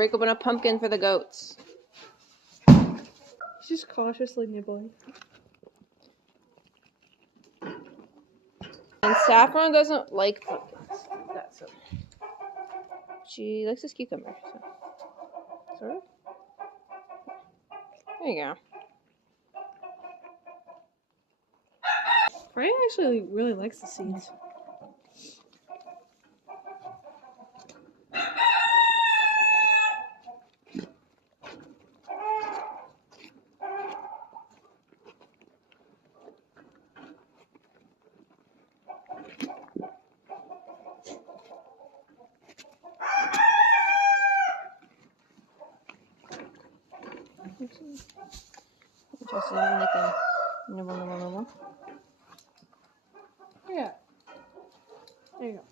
break open a pumpkin for the goats. He's just cautiously nibbling. And Saffron doesn't like pumpkins. That's it. She likes this cucumber. So. Sort of. There you go. Freya actually really likes the seeds. Just like a nibble. Yeah. There you go.